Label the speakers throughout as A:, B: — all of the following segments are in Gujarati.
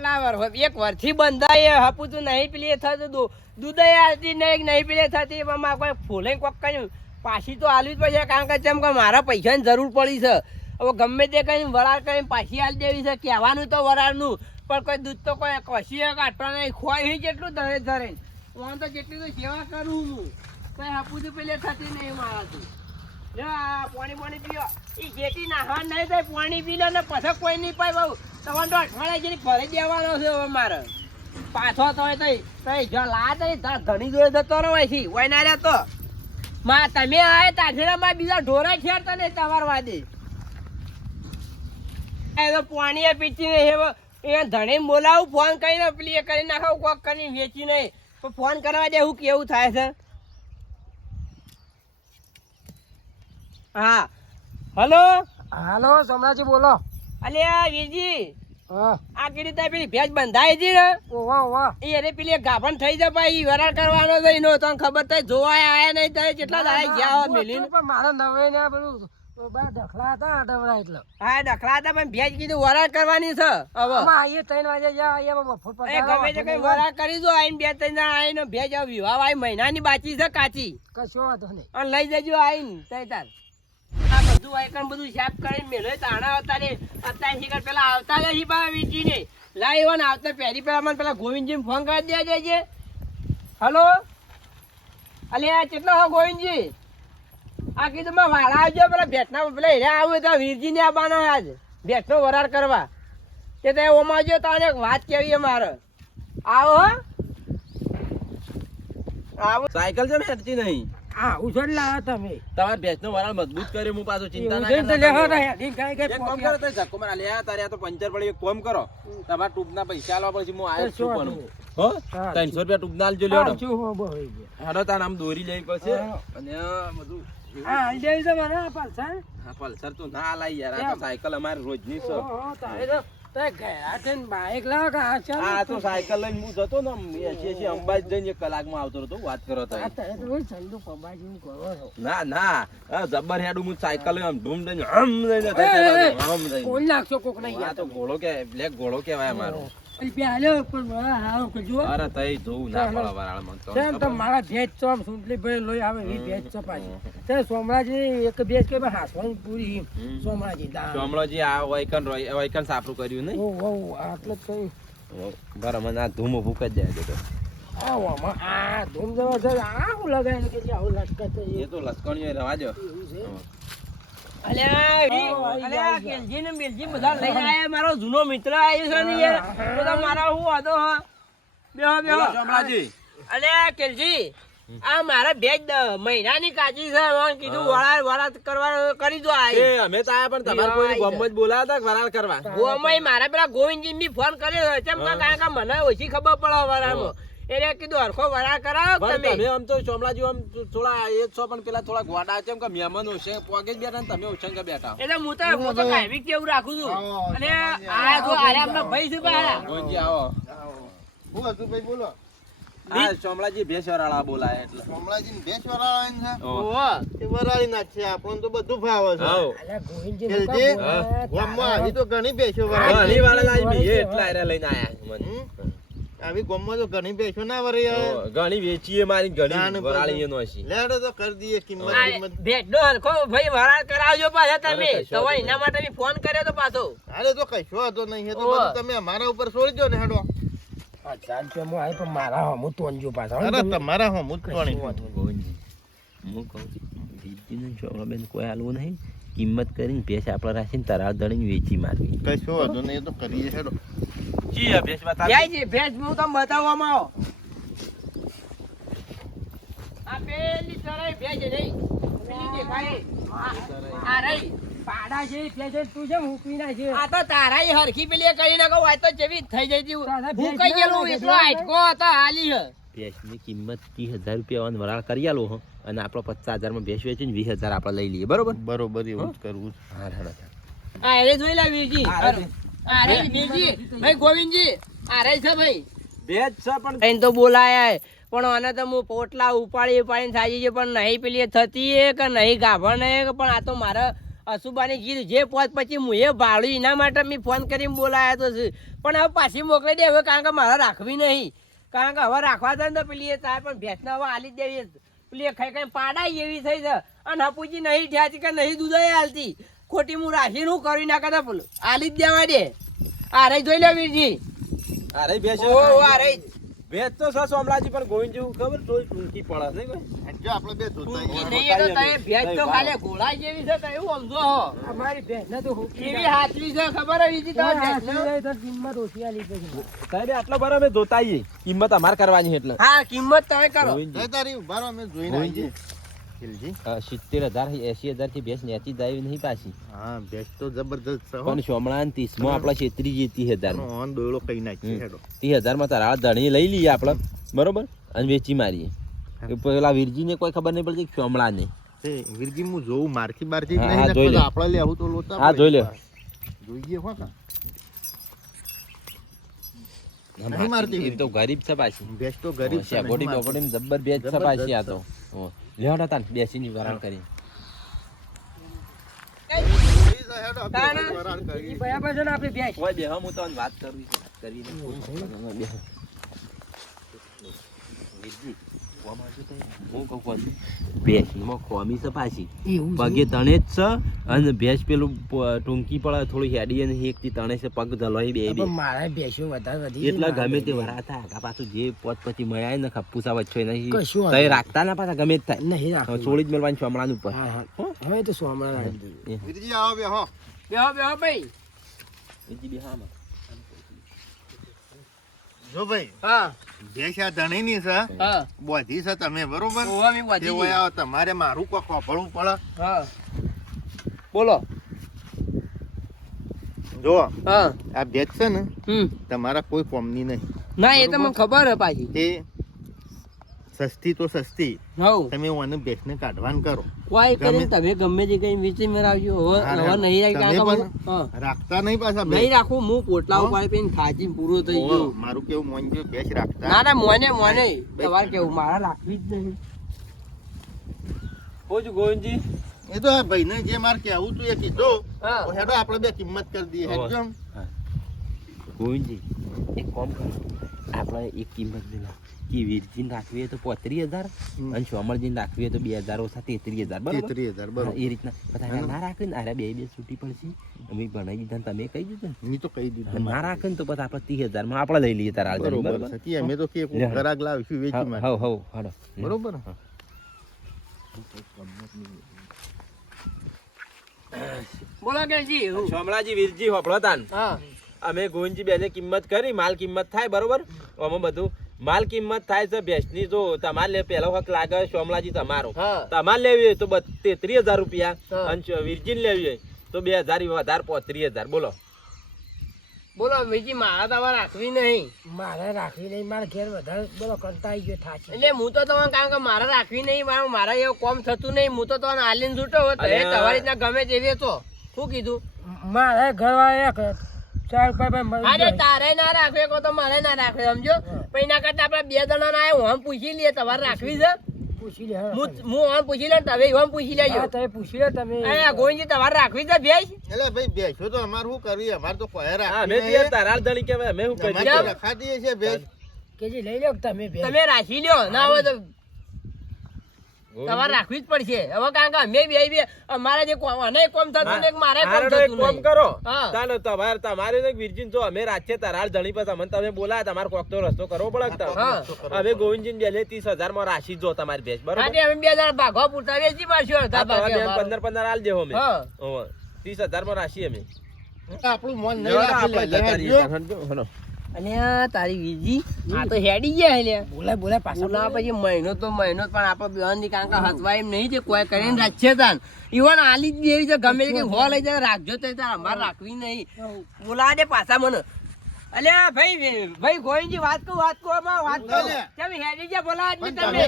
A: કેટલા વર એક વર્ષથી બંધાય હપુતું નહીં પેલી થતું દૂધ દૂધય આવતી નહીં નહીં પેલી થતી, એમાં કોઈ ફૂલે કોક કર્યું. પાછી તો આલવી જ પડશે, કારણ કે જેમ કે મારા પૈસાની જરૂર પડી છે. હવે ગમે તે કંઈ વરાળ કરીને પાછી આલી દેવી છે, કહેવાનું તો વરાળનું. પણ કોઈ દૂધ તો કોઈ કશી કાઢવા નહીં. ખોઈ જેટલું ધરે ધરે હું તો જેટલી તો સેવા કરું હું કઈ હપુતું પેલે થતી નહીં મારાથી. પાણી પાણી પીઓ. ઈ જેટી થાય, પાણી પી ને પછી કોઈ નહીં પાય બહુ. તમારે તો અઠવાડિયા જેની ભરી દેવાનો છે મારે. પાછો તો તઈ ધણી જોડે જતો રહો અહીંથી હોય ના રે તો. માં, તમે આયા તાજેરા માં બીજા ઢોરા ખેરતા નહીં તમાર વાદે. એ તો પાણી પીતી નહીં એ ધણી બોલાવું, ફોન કરીને, પેલી એ કરી નાખો, કોક કરીને વેચી નહીં. ફોન કરવા દે કેવું થાય છે? હા. હલો?
B: હાલો સમરાજી બોલો.
A: અલે આ વીરજી.
B: હા.
A: આ કીધી તારી પેલી ભેજ બંધાઈ હતી ને?
B: ઓવા ઓવા
A: એ અરે પેલી ગાભણ થઈ જાય ભાઈ વરાળ કરવાનો છે એનો તને ખબર થાય જોવા આયા નહીં થાય કેટલા દાડા ગયા હોય મિલીને.
B: પણ મારા નવે ને બધું હતા આટવડા એટલે.
A: હા ડખલા હતા પણ ભેજ કીધું વરાળ કરવાની છે હવે.
B: આઈએ ત્રણ વાગે જા અહીંયા બફોર પર
A: એ ગમે તે કઈ વરાળ કરી દો આઈને બે ત્રણ જણા આઈને ભેજ હવે વિવાહ મહિનાની બાકી છે કાચી.
B: કશો વાંધો નહીં.
A: અને લઈ જજો આઈને તઈ તાર. આ બધું આયકન બધું સાફ કરીને મેળવે તાણા અત્યારે અત્યારે શીખર પેલા આવતા જ હજી પાછા વીંટીને લાઈ એવા ને આવતા પહેરી પેલા મને પેલા ગોવિંદજી ફોન કરી દે જજે. હલો? અલે, આ કેટલો હો ગોવિંદજી? આ કીધું માં વાળા આવજો, પેલા ભેટના પેલા હેરા આવું તો વીરજી ને આવવાના આજ. ભેટનો વરાર કરવા. તે તે ઓમાં આવજો તારે વાત કેવી મારે? આવો આવો.
C: સાયકલ છે હેડતી નહીં?
B: હા ઉછળ લાવ્યા તમે.
C: તમારે ભેંસનો વરાળ મજબૂત કર્યો હું પાછો ચિંતા ના કરતા
B: લેહો
C: તમે.
B: ને હેડી કાંઈ કાંઈ
C: એક કામ કરો તો ધક્કો મારા લે આ તારે તો પંચર પડી એક કામ કરો. તમારા ટ્યુબના પૈસા આલવા પછી હું આયો છું પણ. હો?
B: હા.
C: ત્રણસો રૂપિયા ટ્યુબના આલજો લ્યો
B: હા, શું હો, બહુ
C: તાર આમ દોરી લઈ
B: પછી.
C: અને બધું
B: હા જઈ છે મને
C: હા પલ્સર તો ના લાય યાર આ? સાયકલ અમારે રોજની છે.
B: બાઈક લાવો આ
C: તો સાયકલ લઈને હું જતો ને અંબાજી જઈને કલાકમાં આવતો હતો વાત કરો તો. ના ના આ હેડું હું સાયકલ લઈને આમ ધૂમ હમ હમ
B: નાખશો કોક નહીં
C: આ તો ઘોડો કે બ્લેક ઘોડો કહેવાય અમારો.
B: રૂપિયા પણ મારા હારો કરજો
C: અરે તઈ જોવું ના પડે વરાળમાં તો
B: તેમ તો મારા ભેજ છો સુંટલી ભાઈ લોહી આવે એ ભેજ છે પાછી. તે સોમરાજી એક ભેજ કે ભાઈ હાસવાની પૂરી. સોમરાજી
C: ચોમલોજી આ વૈકન વૈકન સાપરું કર્યું નહીં?
B: ઓ ઓ આટલું જ કહ્યું
C: બરાબર મને આ ધૂમ ભૂક જ જાય તો
B: આ ધૂમ જબરજસ્ત આ હું લગાવી કે જે આવું લટકત છે
C: એ. તો લસકણીઓ રવાજો.
B: એવું છે?
A: મારો જૂનો મિત્ર આવ્યો છે ને યાર. તો તો મારા હું હતો બેહો બેહો. અલ્યા કેલજી આ મારા બે દ- મહિનાની કાચી છે મને કીધું વરાળ વરાળ કરવા કરી દો આ
C: એ અમે તો આયા પણ તમારે કોઈ ગમ જ બોલાયા હતા વરાળ કરવા?
A: ગોમય મારા પેલા ગોવિંદજી ની ફોન કર્યો છે. કેમ કારણ કે મને ઓછી ખબર પડે વરાળમાં એટલે કીધું હરખો વરા કરાવો તમે.
C: તમે આમ તો ચોમલાજી આમ થોડા એ છો પણ પેલા થોડા ગોડા છે એમ કે મહેમાન છે પોગે જ બેઠા ને તમે ઓછંગ બેઠા?
A: એટલે હું તો હું તો. કાયમી કેવું રાખું છું? અને આ જો આલે આપણા ભાઈ છે પાછા.
C: ગોંજી આવો.
D: હું હતું ભાઈ બોલો.
C: આ ચોમલાજી ભેંસ વરાળા બોલાય એટલે.
D: કમલાજી ભેંસ વરાળા છે
C: ઓહો.
D: વરાળી ના છે આપણને તો બધું ભાવે છે.
B: અલ્યા ગોવિંદજી
D: ખેલજી,
B: નું
D: ગામમાં હજી તો ઘણી ભેસવરાળા
C: ઘણી વાળા લાવી એટલા હારે લઈને આયા મને?
D: આવી ગોમમાં તો ઘણી બેસો ના વરે
C: ઘણી વેચીએ મારી ઘણી
D: નાનું
C: વરાળી એનો હશે.
D: લેડો તો કરી દઈએ કિંમત કિંમત.
A: ભેટનો હરખો ભાઈ વરાળ કરાવજો પાછા તમે. તો એના માટે મેં ફોન કર્યો તો પાછો.
D: અરે તો કશો હતો નહીં. તો તમે અમારા ઉપર છોડી દો ને હેડો
B: મારા હમું તોંજ્યું પાછા
D: અરે તમારા હમ
C: ગોવિંદજી, હું કહું દીદીને ચોમલાબેન કોઈ હાલવું નહીં. કિંમત કરીને ભેંસ આપણે રાખીને તરાવ દળીને વેચી મારવી.
D: કશો હતો નહીં એ તો કરીએ હેડો.
C: જી ભેંસ બતાવી.
A: જાય છે ભેજ હું તમને બતાવવામાં આવો. આ પેલી ચરાઈ ભેજ નહીં પેલી દેખાય આ- આ રહી.
B: પાડા છે ભેજ તું જેમ હુકવી નાખે.
A: આ તો તારા હરખી પેલી કરી નાખો હોય તો જેવી થઈ જઈ હું કઈ ગયેલું? એટલો
B: ના
A: હતો હાલી હે.
C: ભેંસની કિંમત ત્રીસ હજાર રૂપિયા વાળો વરાળ કરી આલો હો. અને આપણો પચાસ હજારમાં ભેંસ વેચીને વીસ હજાર આપણે લઈ લઈએ બરોબર?
D: બરોબર એવું કરવું.
C: હા હેડો
A: આ જોઈ લા વીરજી
C: આ રે.
A: આ રે વીરજી ભાઈ ગોવિંદજી અરે છે ભાઈ.
C: ભેજ છે પણ
A: એને તો બોલાયા પણ આને તો હું પોટલા ઉપાડી ઉપાડીને સાજી છે પણ નહીં પેલી થતી એ કે નહીં ગાભણ એ પણ આ તો મારે અશુભાની કીધું. જે પોત પછી હું એ ભાડું એના માટે મેં ફોન કરીને બોલાયા તો છે. પણ હવે પાછી મોકલી દે હવે કારણ કે મારે રાખવી નહીં. કારણ કે હવે રાખવા જાય ને તો પેલી એ તાર પણ ભેંસને હવે આલી જ દેવી પેલી ખાઈ ખાઈ પાડાય એવી થઈ છે. અને હપુજી નહીં થયા છે કે નહીં દૂધ હાલતી ખોટી હું રાખી હું કરી નાખા તા પેલું આલી જ દેવા દે. આરે જોઈ લે વીરજી.
C: આરે બેસ.
A: ઓ ઓ, આ રહી
C: ભેજ તો સા સોમરાજી પર ગોવિંદ જેવું ખબર? તોય ટૂંકી પડે નહીં ભાઈ?
D: જો આપણે બે જોતા
A: નહીં તો તમે ભેંસ તો ખાલે ઘોડા જેવી છે તો એવું સમજો હો.
B: અમારી ભેંસને તો
A: કેવી. હાથવી છે ખબર હે બીજી
B: તો કિંમત ઓછી આલી છે
C: સાહેબ આટલો બરો અમે જોતાઈએ કિંમત અમાર કરવાની એટલે.
A: હા કિંમત તમે કરો.
C: ગોવિંદજી,
D: તારી બરો અમે જોઈને
C: ગોવિંદજી.
D: ખીલજી.
C: સિત્તેર હજાર એસી હજારથી ભેંસ નેચી જાય નહીં પાછી.
D: હા ભેંસ તો જબરદસ્ત છે
C: પણ સોમણા ત્રીસમાં આપડે છેતરી જઈએ ત્રીસ હજાર
D: ઓન દોયડો કઈ નાખીએ
C: ત્રીસ હજારમાં તારા ધણી લઈ લઈએ આપડે બરોબર? અને વેચી મારીએ. પેલા વીરજી ને કોઈ ખબર નહીં પડતી કે ને
D: વીરજી હું જોઉં. આપણે લેવું તો લોચા
C: હા, જોઈ લે.
D: જોઈએ હો કાં.
C: તો ગરીબ છે પાછી.
D: તો ગરીબ છે,
C: બોડી જબ્બર બેચ છે પાછી આ તો. લેવડા તાન વરાણ કરી
B: છે ને
C: હું તો વાત કરવી છે હું કહું કોમ ભેંસમાં ખોમી છે? પાછી પગે તણે જ છે અને ભેંસ પેલું ટૂંકી પડે થોડી હેડી અને એકથી તણે છે પગ ધલોય બે બે.
B: મારા ભેંસો વધારે વધી
C: એટલા ગમે તે વરાતા આગા પાછું જે પોત પછી મળ્યા ને ખપ્પુસા વચ્ચે નહીં
B: કશું
C: તઈ રાખતા ના પાછા ગમે જ થાય.
B: નહીં
C: હવે છોડી જ મેળવાની ચોમડાનું ઉપર.
B: હા, હા. હવે તો સોમણા રાખી દીધું.
D: આવો બે હો
A: બેહો. બેહો ભાઈ.
C: બીજી બી હામાં.
D: જો ભાઈ
A: હા.
D: ભેંસ આ ધણીની છે?
A: હા.
D: બોધી છે તમે બરોબર?
A: ઓવા મેં
D: તે
A: વાંચી
D: હોય આવો તમારે મારું કોક વાપરવું પડે.
A: હા. બોલો.
D: જો
A: હા.
D: આ ભેંસ છે ને તમારા કોઈ કોમની નહીં.
A: ના એ તો મને ખબર હે પાછી.
D: તે સસ્તી તો સસ્તી. તમે મને ભેંસને કાઢવાન કરો.
A: કોઈ કરીને તમે ગમે તે કઈ વેચી મેળવજો. હવે હવે નહીં રાખી કાકા
D: પણ રાખતા નહીં પાછા
A: નહીં. રાખું હું. પોટલા
D: ઉપર
A: ઉપાડી ખાજી પૂરો થઈ ગયો.
D: મારું કેવું મોનજો ભેંસ રાખતા.
A: ના ના મોને મોને. તમારે કેવું મારા રાખવી જ નહીં.
C: બોજ ગોવિંદજી.
D: એ તો આ ભાઈને જે મારે કેવું તું એ કીધું.
A: હા.
D: તો હેડો આપણે બે કિંમત કરી દઈએ. હેડજો
C: ગોવિંદજી એક કામ કરો. આપણે એક કિંમત દેલા કે વીરજીને રાખવી તો પોત્રીસ હજાર અને સોમરજીને રાખવી તો બે હજાર ઓછા તેત્રીસ હજાર બરાબર?
D: તેત્રીસ હજાર
C: હા, એ રીતના. બધા ના રાખે ને? અરે બે બે છૂટી પડશે. અમે ભણાવી દીધા તમે કહી દીધું ને?
D: તો કહી દીધું.
C: ના રાખે ને તો પછી આપણે ત્રીસ હજારમાં આપણે લઈ લઈએ તારા
D: બરોબર?
C: બરાબર
D: અમે તો કે. ઘરાક લાવીશું વેચી
C: હવ હવ હાડો
D: બરોબર?
A: બોલો કે જી હું.
C: સોમલાજી વીરજી હોપળો તાન.
A: હા.
C: અમે ગોવિંદજી બેને કિંમત કરી માલ કિંમત થાય બરોબર? આમાં બધું માલ કિંમત થાય છે ભેંસની. જો તમારે લે પહેલો હક લાગે સોમલાજી તમારો. તમારે લેવી હોય તો તેત્રીસ હજાર રૂપિયા. અને વીરજીન લેવી હોય તો બે હજાર વધારે પોત્રીસ હજાર. બોલો.
A: બોલો બીજી મારે તમારે રાખવી નહીં.
B: મારે રાખવી નહીં મારા ઘેર વધારે બોલો કંટાળી ગયો થાચી
A: એટલે હું તો તમને કારણ કે મારે રાખવી નહીં મારે મારા એવું કોમ થતું નહીં. હું તો તમને આલીને છૂટો હોત તમારી રીતના ગમે તેવી તો શું કીધું?
B: મારે ઘરવાળા એક ભાઈ
A: અરે તારે ના રાખવે કો તો મારે ના રાખવે સમજો? પછી એના કરતા આપણે બે જણા ના હું પૂછી લઈએ તમારે રાખવી છે?
B: પૂછી લે હું.
A: હું પૂછી લઉં તમે આમ પૂછી લેજો.
B: તમે પૂછી લો તમે
A: અરે ગોવિંદજી તમારે રાખવી છે
D: એટલે ભાઈ ભેંસો તો અમારે શું કરવી? અમાર તો રાખવી
C: અમે
D: નહીં.
C: તારા ધણી કહેવાય અમે શું કરીએ?
D: રખા દઈએ છે ભેંસ.
B: કેજી લઈ લો તમે બે
A: તમે રાખી લ્યો ના હોય તો તમારે રાખવી જ પડશે. હવે કારણ કે અમે બે બે અમારે જે અને કોમ થતું નહીં મારે કોમ થતું
C: કામ કરો. તાને તમારે તમારે ને વીરજીન જો અમે રાજ્ય તારા હાલ ધણી પાસે અમને તમે બોલાયા તમારે કોક તો રસ્તો કરવો પડે હવે
A: હા.
C: તારે. અમે ત્રીસ હજારમાં રાશી જો તમારી ભેંસ બરોબર?
A: અમે બે જણા ભાગવા પૂરતા વેચી પાડશું.
C: પંદર પંદર હાલ દેવો અમે. ત્રીસ હજારમાં રાશી અમે.
D: આપણું મન નહીં
A: અને તારી વીજી આ તો હેડી ગયા એટલે લ્યા.
B: બોલાય બોલાય પાછા
A: બોલા પછી મહિનો તો મહિનો પણ આપણે બેવાની કારણ કે હસવા એમ નહીં છે કોઈ કરીને રાખશે તાન. ઈવન આલી જ દેવી છે ગમે તે હો લઈ જાય રાખજો તો તાર અમારે રાખવી નહીં. બોલા દે પાછા મને. અલે ભાઈ ભાઈ ગોવિંદજી વાત કહું વાત કહું આમાં વાત કહું. તમે હેડી ગયા બોલા આદમી તમે.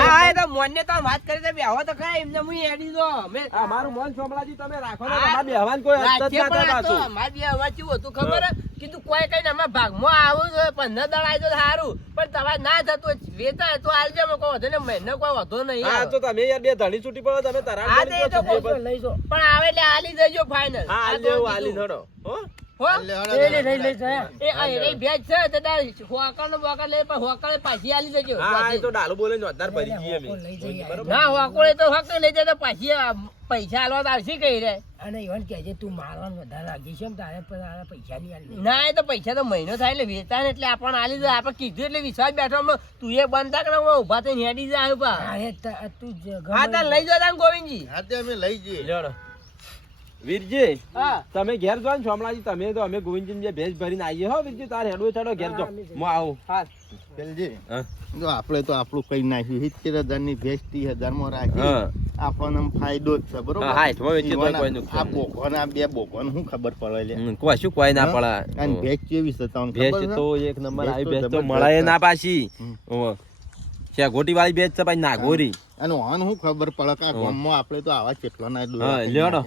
A: હા એ તો મોનને તો વાત કરી તમે આવો તો ખરા એમને હું હેડી દો મેં
C: આ મારું મન સોમલાજી તમે રાખો ને બેહવાન કોઈ હદ ના પાછું.
A: અમારે બે અવાજ હતું ખબર હે? કીધું કોઈ કઈ અમારા ભાગમાં આવું છે પંદર દળ આવી તો સારું પણ તમારે ના થતું વેચાય તો આવજો અમે કોઈ વધુ ને મહિને કોઈ વધુ નહીં
C: હા તો તમે યાર બે ધણી છૂટી પડો તમે તારા
A: હા, તે પણ આવે એટલે આલી દેજો ફાઈનલ
C: હા લેવું આલી ધડો હો?
A: પૈસા આલવા તો આવશે કઈ રે?
B: અને ઈવન કહેજે તું મારવાનું વધારે લાગી છે ને તારે પૈસા નહીં
A: ના એ તો પૈસા તો મહિનો થાય એટલે ને એટલે આપણને આલી દે. આપણે કીધું એટલે વિશ્વાસ બેઠો તું એ બંધ થાક ને હું ઊભા થઈને હેડી જાય પા
B: અરે ત- તું
A: હા તાર લઈ જતા ગોવિંદજી.
D: હા તે અમે લઈ જઈએ.
C: વીરજી તમે ઘેર જો છો હમણાં તમે તો અમે ગોવિંદજી જે ભેજ ભરીને આવીએ હો વીરજી તાર હેડવો ચડો ઘેર જો હું આવું.
A: હા.
D: પેલજી જો આપણે તો આપણું કઈ નાખ્યું સિત્તેર હજારની ભેજ ત્રીસ હજારમાં રાખી આપણને ફાયદો જ છે બરોબર? આ બોકોને આ બે બોકોને શું ખબર પડે લે.
C: કોઈ શું કોઈ ના
D: પડે. અને ભેંસ કેવી છે તમને
C: ભેજ તો એક નંબર આવી ભેજ તો મળે ના પાછી. છે ગોટી વાળી ભેજ છે ભાઈ નાગોરી.
D: અને ઓન શું ખબર પડે કે. ગામમાં આપણે તો આવા કેટલા ના
C: હા લેવડો.